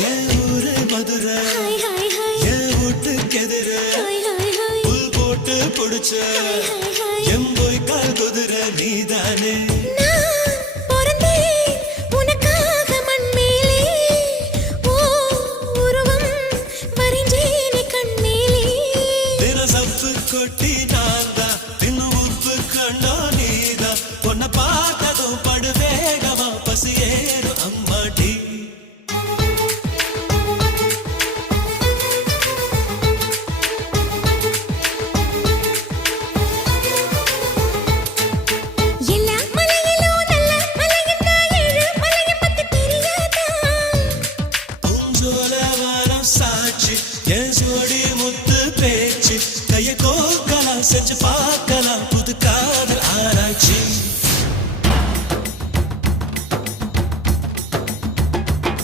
என் ஊரு மதுரை என் வீட்டுக்கு எதிர புல் போட்டு பிடிச்ச எம்போய் கால் குதிரை நீதானே